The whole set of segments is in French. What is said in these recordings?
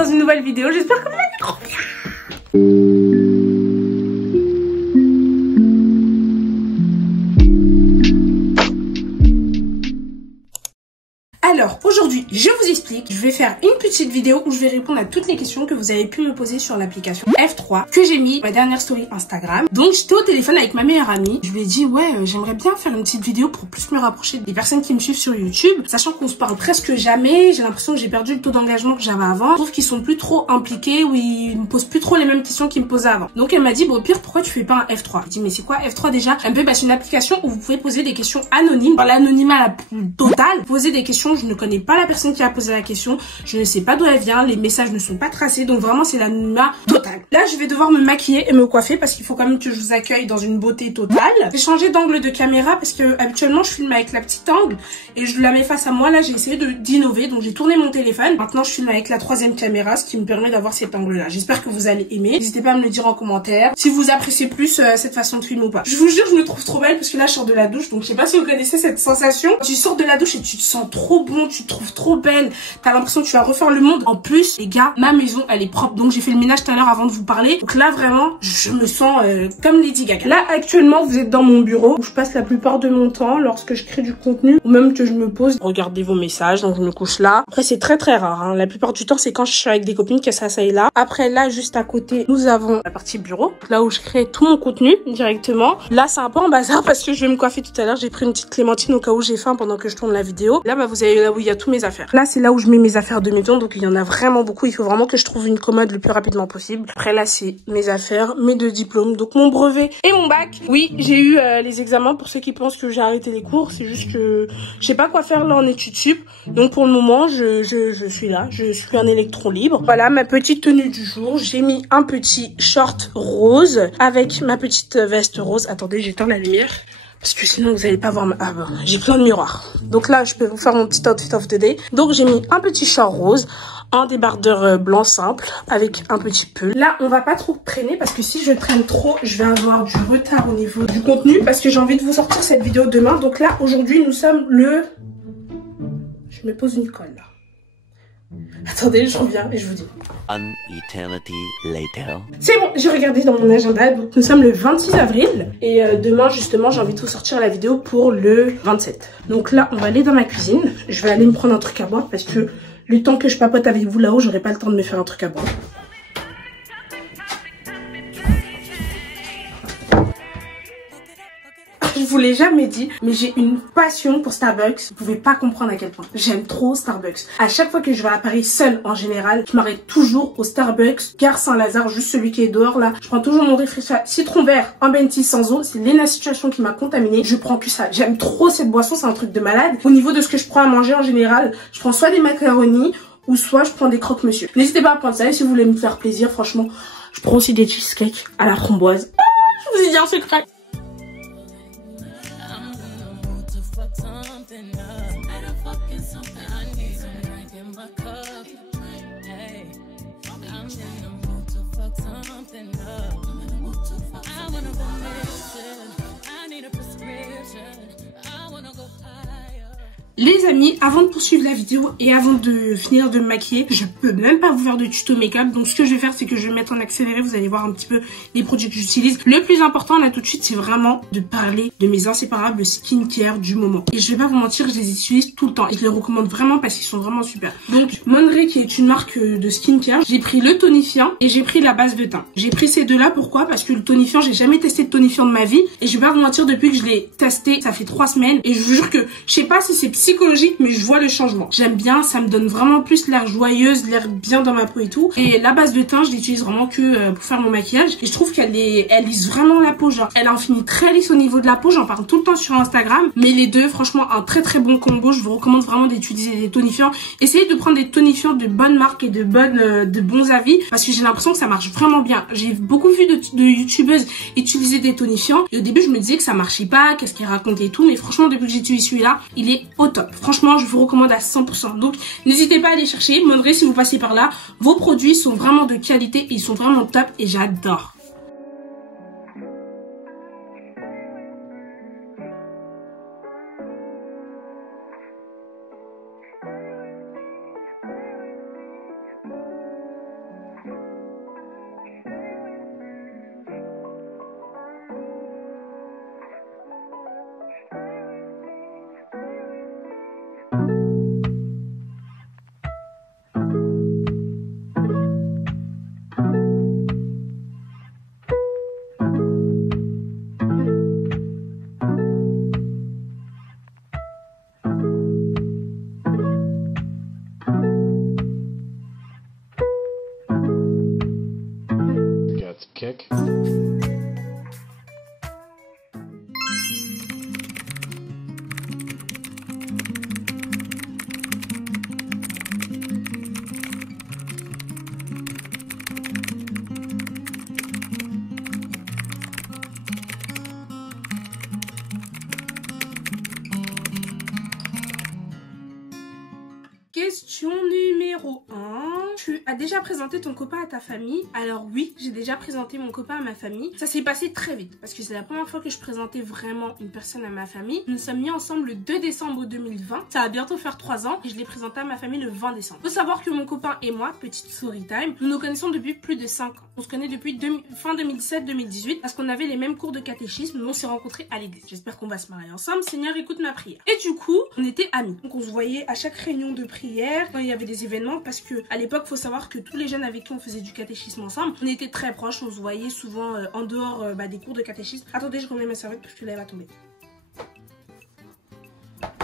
dans une nouvelle vidéo. J'espère que vous allez trop bien. Alors aujourd'hui je vous explique, je vais faire une petite vidéo où je vais répondre à toutes les questions que vous avez pu me poser sur l'application F3 que j'ai mis ma dernière story Instagram. Donc j'étais au téléphone avec ma meilleure amie, je lui ai dit ouais j'aimerais bien faire une petite vidéo pour plus me rapprocher des personnes qui me suivent sur YouTube, sachant qu'on se parle presque jamais, j'ai l'impression que j'ai perdu le taux d'engagement que j'avais avant, je trouve qu'ils sont plus trop impliqués ou ils me posent plus trop les mêmes questions qu'ils me posaient avant. Donc elle m'a dit bon au pire pourquoi tu fais pas un F3? Je dis mais c'est quoi F3 déjà? Elle me fait bah c'est une application où vous pouvez poser des questions anonymes, dans l'anonymat la plus totale, poser des questions, je ne connais pas la personne qui a posé la question, je ne sais pas d'où elle vient, les messages ne sont pas tracés, donc vraiment c'est l'anonymat total. Là je vais devoir me maquiller et me coiffer parce qu'il faut quand même que je vous accueille dans une beauté totale. J'ai changé d'angle de caméra parce que habituellement je filme avec la petite angle et je la mets face à moi. Là j'ai essayé d'innover, donc j'ai tourné mon téléphone. Maintenant je filme avec la troisième caméra, ce qui me permet d'avoir cet angle là. J'espère que vous allez aimer. N'hésitez pas à me le dire en commentaire si vous appréciez plus cette façon de filmer ou pas. Je vous jure je me trouve trop belle parce que là je sors de la douche, donc je sais pas si vous connaissez cette sensation. Tu sors de la douche et tu te sens trop bon, tu te trouves trop belle, t'as l'impression que tu vas refaire le monde. En plus les gars, ma maison elle est propre, donc j'ai fait le ménage tout à l'heure avant de vous parler, donc là vraiment je me sens comme Lady Gaga. Là actuellement vous êtes dans mon bureau où je passe la plupart de mon temps lorsque je crée du contenu ou même que je me pose. Regardez vos messages, donc je me couche là. Après c'est très rare hein. La plupart du temps c'est quand je suis avec des copines que ça est là. Après là juste à côté nous avons la partie bureau, là où je crée tout mon contenu directement. Là c'est un peu en bazar parce que je vais me coiffer tout à l'heure, j'ai pris une petite clémentine au cas où j'ai faim pendant que je tourne la vidéo. Là bah vous avez là où il y a tous mes affaires. Là c'est là où je mets mes affaires de maison, donc il y en a vraiment beaucoup, il faut vraiment que je trouve une commode le plus rapidement possible. Après là c'est mes affaires, mes deux diplômes, donc mon brevet et mon bac. Oui j'ai eu les examens pour ceux qui pensent que j'ai arrêté les cours, c'est juste que je sais pas quoi faire là en études sup, donc pour le moment je suis là, je suis un électron libre. Voilà ma petite tenue du jour, j'ai mis un petit short rose avec ma petite veste rose. Attendez j'éteins la lumière parce que sinon vous allez pas voir ah bon, j'ai plein de miroirs. Donc là je peux vous faire mon petit outfit of the day. Donc j'ai mis un petit short rose, un débardeur blanc simple avec un petit pull. Là on va pas trop traîner parce que si je traîne trop je vais avoir du retard au niveau du contenu parce que j'ai envie de vous sortir cette vidéo demain. Donc là aujourd'hui nous sommes le... Je me pose une colle là. Attendez, je reviens et je vous dis. An eternity later. C'est bon, j'ai regardé dans mon agenda, donc nous sommes le 26 avril. Et demain, justement, j'ai envie de vous sortir la vidéo pour le 27. Donc là, on va aller dans ma cuisine. Je vais aller me prendre un truc à boire parce que le temps que je papote avec vous là-haut, j'aurai pas le temps de me faire un truc à boire. Je vous l'ai jamais dit, mais j'ai une passion pour Starbucks. Vous pouvez pas comprendre à quel point. J'aime trop Starbucks. À chaque fois que je vais à Paris seule en général, je m'arrête toujours au Starbucks, Gare Saint-Lazare, juste celui qui est dehors là. Je prends toujours mon réfrigérateur citron vert en Benti sans eau. C'est Lena Situation qui m'a contaminée. Je prends que ça. J'aime trop cette boisson, c'est un truc de malade. Au niveau de ce que je prends à manger en général, je prends soit des macaronis ou soit je prends des croque-monsieur. N'hésitez pas à prendre ça et si vous voulez me faire plaisir, franchement, je prends aussi des cheesecakes à la framboise. Je vous ai dit un secret. Les amis, avant de poursuivre la vidéo et avant de finir de me maquiller, je peux même pas vous faire de tuto make-up. Donc ce que je vais faire, c'est que je vais mettre en accéléré. Vous allez voir un petit peu les produits que j'utilise. Le plus important là tout de suite, c'est vraiment de parler de mes inséparables skincare du moment. Et je vais pas vous mentir, je les utilise tout le temps. Et je les recommande vraiment parce qu'ils sont vraiment super. Donc Monrey qui est une marque de skincare, j'ai pris le tonifiant et j'ai pris la base de teint. J'ai pris ces deux-là, pourquoi? Parce que le tonifiant, j'ai jamais testé de tonifiant de ma vie. Et je vais pas vous mentir, depuis que je l'ai testé, ça fait 3 semaines. Et je vous jure que, je sais pas si c'est psychologique, mais je vois le changement. J'aime bien, ça me donne vraiment plus l'air joyeuse, l'air bien dans ma peau et tout. Et la base de teint, je l'utilise vraiment que pour faire mon maquillage. Et je trouve elle lisse vraiment la peau, genre elle a un fini très lisse au niveau de la peau. J'en parle tout le temps sur Instagram. Mais les deux, franchement, un très bon combo. Je vous recommande vraiment d'utiliser des tonifiants. Essayez de prendre des tonifiants de bonnes marques et de bons avis, parce que j'ai l'impression que ça marche vraiment bien. J'ai beaucoup vu de youtubeuses utiliser des tonifiants. Et au début, je me disais que ça marchait pas, qu'est-ce qu'ils racontaient et tout. Mais franchement, depuis que j'utilise celui-là, il est au top. Franchement, je vous recommande à 100%. Donc, n'hésitez pas à aller chercher. Monrey, si vous passez par là, vos produits sont vraiment de qualité et ils sont vraiment top et j'adore. tu as déjà présenté ton copain à ta famille? Alors oui, j'ai déjà présenté mon copain à ma famille. Ça s'est passé très vite parce que c'est la première fois que je présentais vraiment une personne à ma famille. Nous nous sommes mis ensemble le 2 décembre 2020. Ça va bientôt faire 3 ans et je l'ai présenté à ma famille le 20 décembre. Faut savoir que mon copain et moi, petite story time, nous nous connaissons depuis plus de 5 ans. On se connaît depuis fin 2017-2018 parce qu'on avait les mêmes cours de catéchisme. Nous on s'est rencontrés à l'église. J'espère qu'on va se marier ensemble. Seigneur, écoute ma prière. Et du coup, on était amis. Donc on se voyait à chaque réunion de prière quand il y avait des événements parce que à l'époque, faut savoir que tous les jeunes avec qui on faisait du catéchisme ensemble, on était très proches. On se voyait souvent en dehors des cours de catéchisme. Attendez, je remets ma serviette parce que là elle va tomber.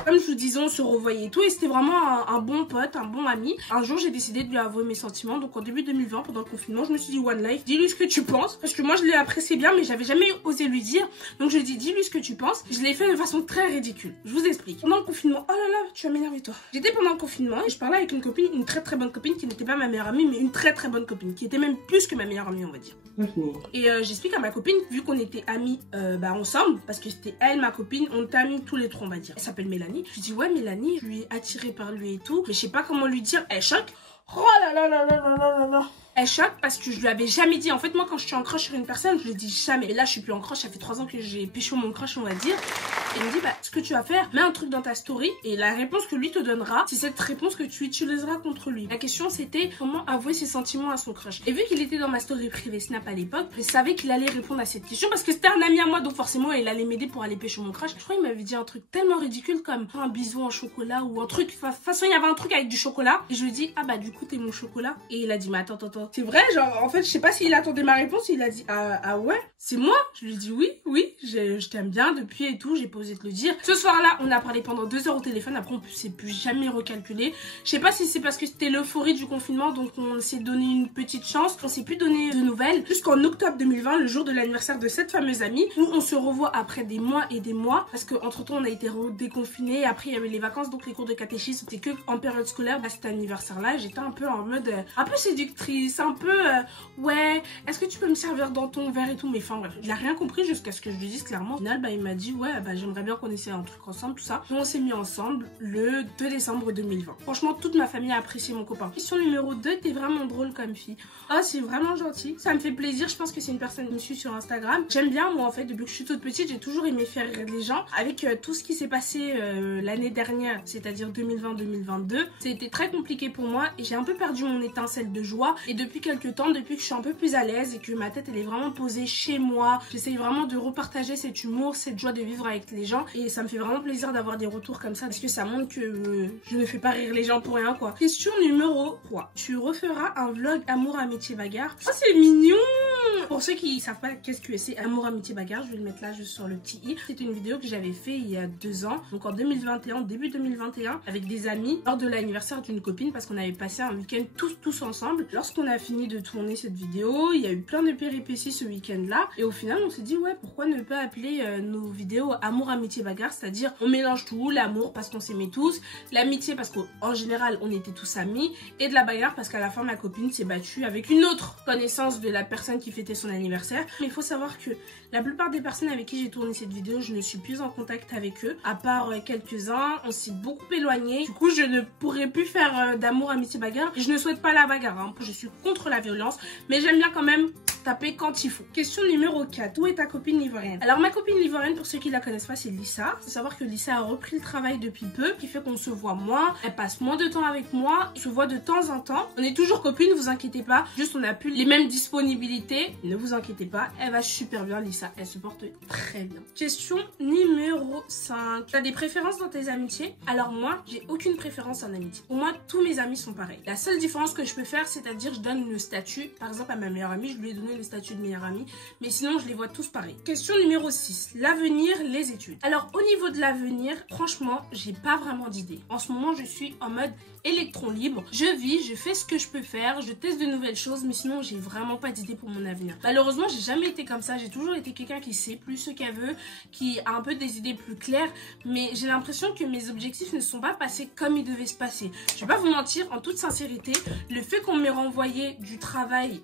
Comme je vous disais, on se revoyait et tout, et c'était vraiment un bon pote, un bon ami. Un jour, j'ai décidé de lui avouer mes sentiments. Donc en début 2020, pendant le confinement, je me suis dit One Life, dis-lui ce que tu penses. Parce que moi, je l'ai apprécié bien, mais j'avais jamais osé lui dire. Donc je lui ai dit, dis-lui ce que tu penses. Je l'ai fait de façon très ridicule. Je vous explique. Pendant le confinement, oh là là, tu vas m'énerver toi. J'étais pendant le confinement et je parlais avec une copine, une très très bonne copine qui n'était pas ma meilleure amie, mais une très très bonne copine, qui était même plus que ma meilleure amie, on va dire. Et j'explique à ma copine, vu qu'on était amis ensemble, parce que c'était elle, ma copine, on était amis tous les trois, on va dire. Elle s'appelle Mélanie. Je lui dis, ouais, Mélanie, je suis attirée par lui et tout, mais je sais pas comment lui dire. Elle choque. Oh là là là là là là là. Elle choque parce que je lui avais jamais dit. En fait, moi, quand je suis en crush sur une personne, je lui dis jamais. Et là, je suis plus en crush. Ça fait 3 ans que j'ai pécho mon crush, on va dire. Et il me dit, bah, ce que tu vas faire, mets un truc dans ta story. Et la réponse que lui te donnera, c'est cette réponse que tu utiliseras contre lui. La question, c'était comment avouer ses sentiments à son crush. Et vu qu'il était dans ma story privée Snap à l'époque, je savais qu'il allait répondre à cette question parce que c'était un ami à moi. Donc forcément, il allait m'aider pour aller pécho mon crush. Je crois qu'il m'avait dit un truc tellement ridicule comme un bisou en chocolat ou un truc. De toute façon, il y avait un truc avec du chocolat. Et je lui ai dit, ah bah, du coup, t'es mon chocolat. Et il a dit, mais attends. C'est vrai, genre, en fait, je sais pas s'il attendait ma réponse. Il a dit, ah ouais, c'est moi. Je lui ai dit, oui, je t'aime bien depuis et tout. J'ai pas osé te le dire. Ce soir-là, on a parlé pendant 2 heures au téléphone. Après, on s'est plus jamais recalculé. Je sais pas si c'est parce que c'était l'euphorie du confinement, donc on s'est donné une petite chance. On s'est plus donné de nouvelles. Jusqu'en octobre 2020, le jour de l'anniversaire de cette fameuse amie, où on se revoit après des mois et des mois. Parce qu'entre temps, on a été déconfinés. Après, il y avait les vacances, donc les cours de catéchisme, c'était que en période scolaire. À cet anniversaire-là, j'étais un peu en mode, un peu séductrice, un peu, ouais, est-ce que tu peux me servir dans ton verre et tout. Mais enfin, bref, il a rien compris jusqu'à ce que je lui dise clairement. Au final, il m'a dit, ouais, j'aimerais bien qu'on essaie un truc ensemble, tout ça. Donc on s'est mis ensemble le 2 décembre 2020. Franchement, toute ma famille a apprécié mon copain. Question numéro 2, t'es vraiment drôle comme fille. Oh, c'est vraiment gentil. Ça me fait plaisir. Je pense que c'est une personne qui me suit sur Instagram. J'aime bien, moi, en fait, depuis que je suis toute petite, j'ai toujours aimé faire rire les gens. Avec tout ce qui s'est passé l'année dernière, c'est-à-dire 2020-2022, c'était très compliqué pour moi et j'ai un peu perdu mon étincelle de joie. Et depuis quelques temps, depuis que je suis un peu plus à l'aise et que ma tête, elle est vraiment posée chez moi, j'essaye vraiment de repartager cet humour, cette joie de vivre avec les gens. Et ça me fait vraiment plaisir d'avoir des retours comme ça parce que ça montre que je ne fais pas rire les gens pour rien, quoi. Question numéro 3. Tu referas un vlog amour, amitié, bagarre. Oh, c'est mignon! Pour ceux qui savent pas qu'est-ce que c'est amour, amitié, bagarre, je vais le mettre là juste sur le petit i. C'est une vidéo que j'avais fait il y a 2 ans, donc en 2021, début 2021, avec des amis lors de l'anniversaire d'une copine parce qu'on avait passé un week-end tous ensemble. Lorsqu'on a fini de tourner cette vidéo, il y a eu plein de péripéties ce week-end-là et au final on s'est dit ouais, pourquoi ne pas appeler nos vidéos amour, amitié, bagarre, c'est-à-dire on mélange tout, l'amour parce qu'on s'aimait tous, l'amitié parce qu'en général on était tous amis et de la bagarre parce qu'à la fin ma copine s'est battue avec une autre connaissance de la personne qui fêtait son anniversaire. Mais il faut savoir que la plupart des personnes avec qui j'ai tourné cette vidéo, je ne suis plus en contact avec eux, à part quelques-uns. On s'est beaucoup éloigné. Du coup, je ne pourrais plus faire d'amour, amitié, bagarre. Et je ne souhaite pas la bagarre, hein. Je suis contre la violence, mais j'aime bien quand même taper quand il faut. Question numéro 4. Où est ta copine ivoirienne? Alors ma copine ivoirienne, pour ceux qui la connaissent pas, c'est Lisa. Faut savoir que Lisa a repris le travail depuis peu, qui fait qu'on se voit moins. Elle passe moins de temps avec moi. On se voit de temps en temps. On est toujours copines, vous inquiétez pas. Juste on a plus les mêmes disponibilités. Ne vous inquiétez pas. Elle va super bien, Lisa. Elle se porte très bien. Question numéro 5. Tu as des préférences dans tes amitiés? Alors moi, j'ai aucune préférence en amitié. Pour moi, tous mes amis sont pareils. La seule différence que je peux faire, c'est-à-dire je donne le statut. Par exemple, à ma meilleure amie, je lui ai donné le statut de meilleure amie, mais sinon je les vois tous pareils. Question numéro 6, l'avenir, les études. Alors au niveau de l'avenir, franchement, j'ai pas vraiment d'idée. En ce moment, je suis en mode électron libre. Je vis, je fais ce que je peux faire, je teste de nouvelles choses, mais sinon j'ai vraiment pas d'idée pour mon avenir. Malheureusement, j'ai jamais été comme ça. J'ai toujours été quelqu'un qui sait plus ce qu'elle veut, qui a un peu des idées plus claires, mais j'ai l'impression que mes objectifs ne sont pas passés comme ils devaient se passer. Je vais pas vous mentir, en toute sincérité, le fait qu'on m'ait renvoyé du travail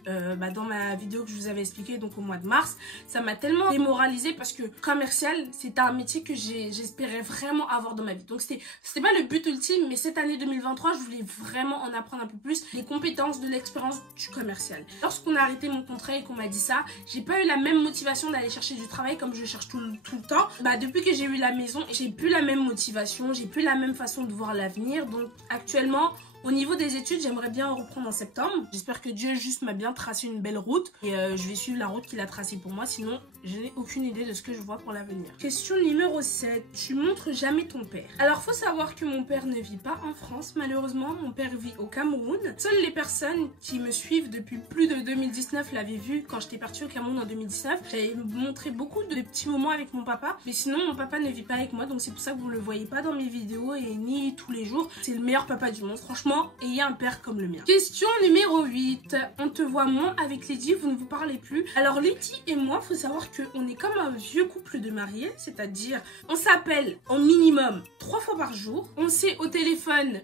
dans ma vidéo que je vous avais expliqué, donc au mois de mars, ça m'a tellement démoralisée parce que commercial, c'était un métier que j'espérais vraiment avoir dans ma vie. Donc c'était pas le but ultime, mais cette année 2023, moi, je voulais vraiment en apprendre un peu plus les compétences de l'expérience du commercial. Lorsqu'on a arrêté mon contrat et qu'on m'a dit ça, j'ai pas eu la même motivation d'aller chercher du travail comme je cherche tout le temps. Depuis que j'ai eu la maison, j'ai plus la même motivation, j'ai plus la même façon de voir l'avenir. Donc actuellement, au niveau des études, j'aimerais bien reprendre en septembre. J'espère que Dieu juste m'a bien tracé une belle route et je vais suivre la route qu'il a tracée pour moi. Sinon, je n'ai aucune idée de ce que je vois pour l'avenir. Question numéro 7. Tu montres jamais ton père. Alors, faut savoir que mon père ne vit pas en France. Malheureusement, mon père vit au Cameroun. Seules les personnes qui me suivent depuis plus de 2019 l'avaient vu quand j'étais partie au Cameroun en 2019. J'avais montré beaucoup de petits moments avec mon papa. Mais sinon, mon papa ne vit pas avec moi. Donc, c'est pour ça que vous ne le voyez pas dans mes vidéos et ni tous les jours. C'est le meilleur papa du monde. Franchement, ayez un père comme le mien. Question numéro 8. On te voit moins avec Lydie, vous ne vous parlez plus. Alors Lydie et moi, faut savoir qu'on est comme un vieux couple de mariés, c'est-à-dire on s'appelle au minimum 3 fois par jour. On s'est au téléphone.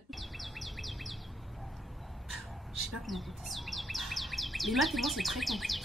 Je sais pas comment compter ça. Les maths et moi, c'est très compliqué.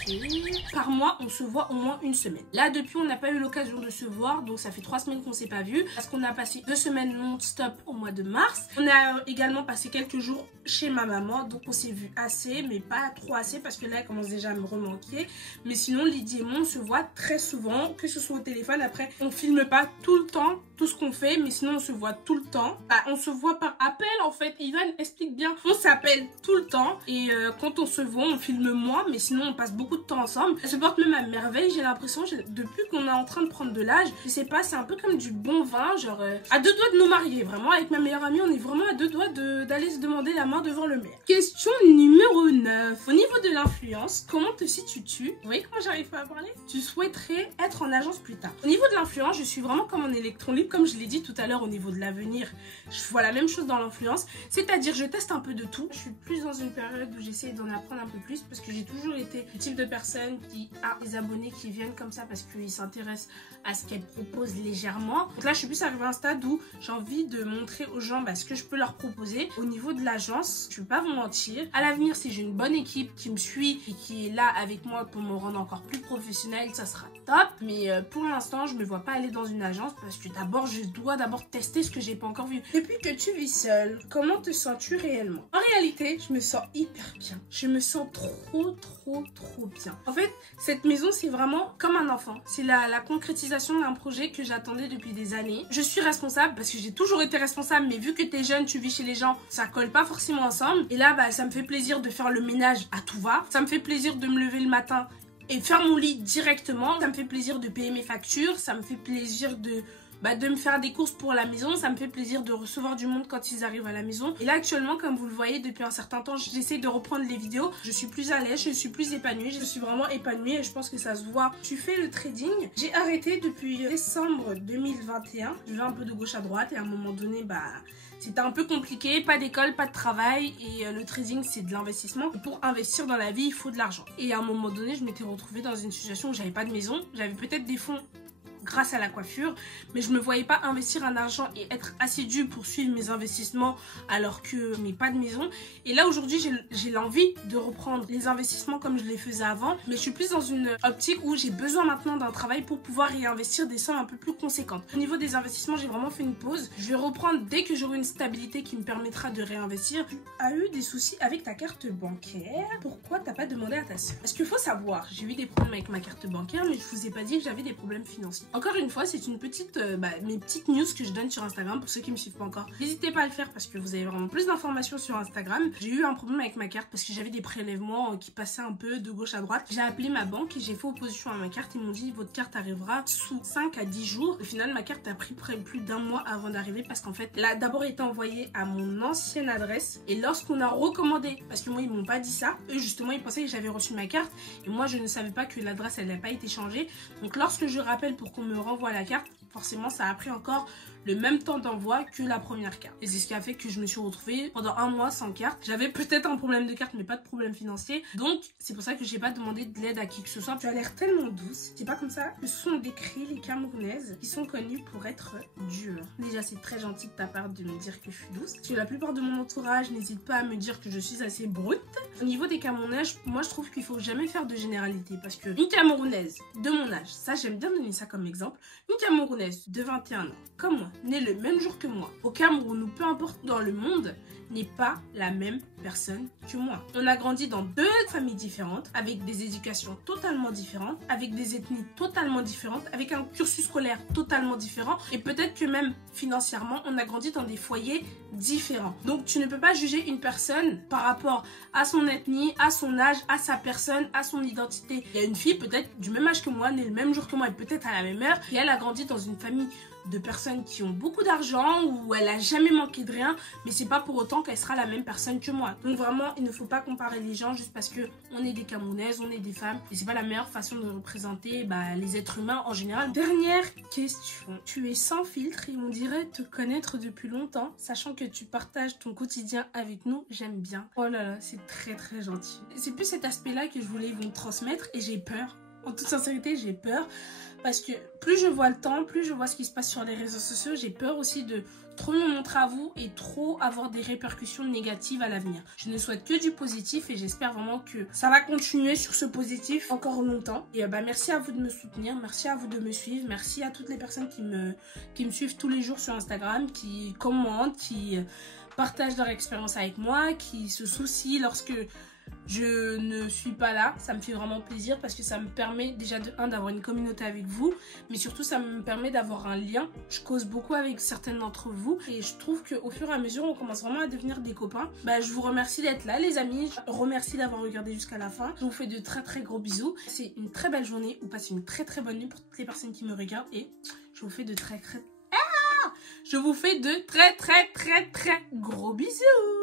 Par mois, on se voit au moins une semaine. Là, depuis, on n'a pas eu l'occasion de se voir. Donc, ça fait 3 semaines qu'on ne s'est pas vu. Parce qu'on a passé 2 semaines non-stop au mois de mars. On a également passé quelques jours chez ma maman. Donc, on s'est vu assez, mais pas trop assez. Parce que là, elle commence déjà à me remanquer. Mais sinon, Lydie et moi, on se voit très souvent. Que ce soit au téléphone. Après, on filme pas tout le temps tout ce qu'on fait. Mais sinon, on se voit tout le temps. On se voit par appel, en fait. Ivan explique bien. On s'appelle tout le temps. Et quand on se voit, on filme moins, mais sinon on passe beaucoup de temps ensemble. Elle se porte même à merveille, j'ai l'impression, depuis qu'on est en train de prendre de l'âge, je sais pas, c'est un peu comme du bon vin, genre à 2 doigts de nous marier, vraiment. Avec ma meilleure amie, on est vraiment à 2 doigts d'aller se demander la main devant le maire. Question numéro 9. Au niveau de l'influence, comment te situes-tu? Vous voyez comment j'arrive pas à parler? Tu souhaiterais être en agence plus tard. Au niveau de l'influence, je suis vraiment comme un électron libre, comme je l'ai dit tout à l'heure. Au niveau de l'avenir, je vois la même chose dans l'influence, c'est-à-dire je teste un peu de tout. Je suis plus dans une période où j'essaie d'en apprendre un peu plus, parce que j'ai toujours été le type de personne qui a des abonnés qui viennent comme ça parce qu'ils s'intéressent à ce qu'elle propose légèrement. Donc là, je suis plus arrivée à un stade où j'ai envie de montrer aux gens ce que je peux leur proposer. Au niveau de l'agence, je ne vais pas vous mentir. À l'avenir, si j'ai une bonne équipe qui me suit et qui est là avec moi pour me rendre encore plus professionnelle, ça sera top. Mais pour l'instant, je ne me vois pas aller dans une agence parce que d'abord, je dois tester ce que j'ai pas encore vu. Depuis que tu vis seule, comment te sens-tu réellement? En réalité, je me sens hyper bien. Je me sens trop bien. En fait, cette maison, c'est vraiment comme un enfant. C'est la concrétisation d'un projet que j'attendais depuis des années. Je suis responsable parce que j'ai toujours été responsable, mais vu que t'es jeune, tu vis chez les gens, ça colle pas forcément ensemble. Et là, ça me fait plaisir de faire le ménage à tout va. Ça me fait plaisir de me lever le matin et faire mon lit directement. Ça me fait plaisir de payer mes factures. Ça me fait plaisir de me faire des courses pour la maison. Ça me fait plaisir de recevoir du monde quand ils arrivent à la maison. Et là actuellement, comme vous le voyez, depuis un certain temps, j'essaie de reprendre les vidéos. Je suis plus à l'aise, je suis plus épanouie. Je suis vraiment épanouie et je pense que ça se voit. Tu fais le trading. J'ai arrêté depuis décembre 2021. Je vais un peu de gauche à droite et à un moment donné, c'était un peu compliqué. Pas d'école, pas de travail. Et le trading, c'est de l'investissement. Pour investir dans la vie, il faut de l'argent. Et à un moment donné, je m'étais retrouvée dans une situation où j'avais pas de maison. J'avais peut-être des fonds grâce à la coiffure, mais je me voyais pas investir un argent et être assidue pour suivre mes investissements alors que je n'ai pas de maison. Et là aujourd'hui j'ai l'envie de reprendre les investissements comme je les faisais avant, mais je suis plus dans une optique où j'ai besoin maintenant d'un travail pour pouvoir réinvestir des sommes un peu plus conséquentes. Au niveau des investissements, j'ai vraiment fait une pause. Je vais reprendre dès que j'aurai une stabilité qui me permettra de réinvestir. Tu as eu des soucis avec ta carte bancaire? Pourquoi t'as pas demandé à ta soeur? Parce qu'il faut savoir, j'ai eu des problèmes avec ma carte bancaire, mais je vous ai pas dit que j'avais des problèmes financiers. Encore une fois, c'est une petite, mes petites news que je donne sur Instagram pour ceux qui me suivent pas encore. N'hésitez pas à le faire parce que vous avez vraiment plus d'informations sur Instagram. J'ai eu un problème avec ma carte parce que j'avais des prélèvements qui passaient un peu de gauche à droite. J'ai appelé ma banque et j'ai fait opposition à ma carte. Ils m'ont dit votre carte arrivera sous 5 à 10 jours. Au final, ma carte a pris plus d'un mois avant d'arriver parce qu'en fait, elle a d'abord été envoyée à mon ancienne adresse et lorsqu'on a recommandé, parce que moi ils m'ont pas dit ça, eux justement ils pensaient que j'avais reçu ma carte et moi je ne savais pas que l'adresse elle n'a pas été changée. Donc lorsque je rappelle pour qu'on me renvoie la carte, forcément ça a pris encore le même temps d'envoi que la première carte. Et c'est ce qui a fait que je me suis retrouvée pendant un mois sans carte. J'avais peut-être un problème de carte mais pas de problème financier. Donc c'est pour ça que j'ai pas demandé de l'aide à qui que ce soit. Tu as l'air tellement douce. C'est pas comme ça que sont décrits les Camerounaises qui sont connues pour être dures. Déjà c'est très gentil de ta part de me dire que je suis douce. Parce que la plupart de mon entourage n'hésite pas à me dire que je suis assez brute. Au niveau des Camerounaises, moi je trouve qu'il faut jamais faire de généralité. Parce que une Camerounaise de mon âge, ça j'aime bien donner ça comme exemple. Une Camerounaise de 21 ans, comme moi, née le même jour que moi, au Cameroun ou peu importe dans le monde, n'est pas la même personne que moi. On a grandi dans deux familles différentes, avec des éducations totalement différentes, avec des ethnies totalement différentes, avec un cursus scolaire totalement différent et peut-être que même financièrement, on a grandi dans des foyers différents. Donc tu ne peux pas juger une personne par rapport à son ethnie, à son âge, à sa personne, à son identité. Il y a une fille peut-être du même âge que moi, née le même jour que moi et peut-être à la même heure, et elle a grandi dans une famille de personnes qui ont beaucoup d'argent, où elle a jamais manqué de rien, mais c'est pas pour autant qu'elle sera la même personne que moi. Donc vraiment, il ne faut pas comparer les gens juste parce que on est des Camerounaises, on est des femmes, et c'est pas la meilleure façon de représenter les êtres humains en général. Dernière question. Tu es sans filtre et on dirait te connaître depuis longtemps, sachant que tu partages ton quotidien avec nous, j'aime bien. Oh là là, c'est très très gentil. C'est plus cet aspect-là que je voulais vous transmettre et j'ai peur. En toute sincérité, j'ai peur. Parce que plus je vois le temps, plus je vois ce qui se passe sur les réseaux sociaux, j'ai peur aussi de trop me montrer à vous et trop avoir des répercussions négatives à l'avenir. Je ne souhaite que du positif et j'espère vraiment que ça va continuer sur ce positif encore longtemps. Et merci à vous de me soutenir, merci à vous de me suivre, merci à toutes les personnes qui me suivent tous les jours sur Instagram, qui commentent, qui partagent leur expérience avec moi, qui se soucient lorsque je ne suis pas là. Ça me fait vraiment plaisir parce que ça me permet déjà d'avoir une communauté avec vous, mais surtout ça me permet d'avoir un lien. Je cause beaucoup avec certaines d'entre vous et je trouve qu'au fur et à mesure on commence vraiment à devenir des copains. Je vous remercie d'être là les amis, je vous remercie d'avoir regardé jusqu'à la fin. Je vous fais de très très gros bisous. C'est une très belle journée ou passez une très très bonne nuit pour toutes les personnes qui me regardent et je vous fais de très très gros bisous.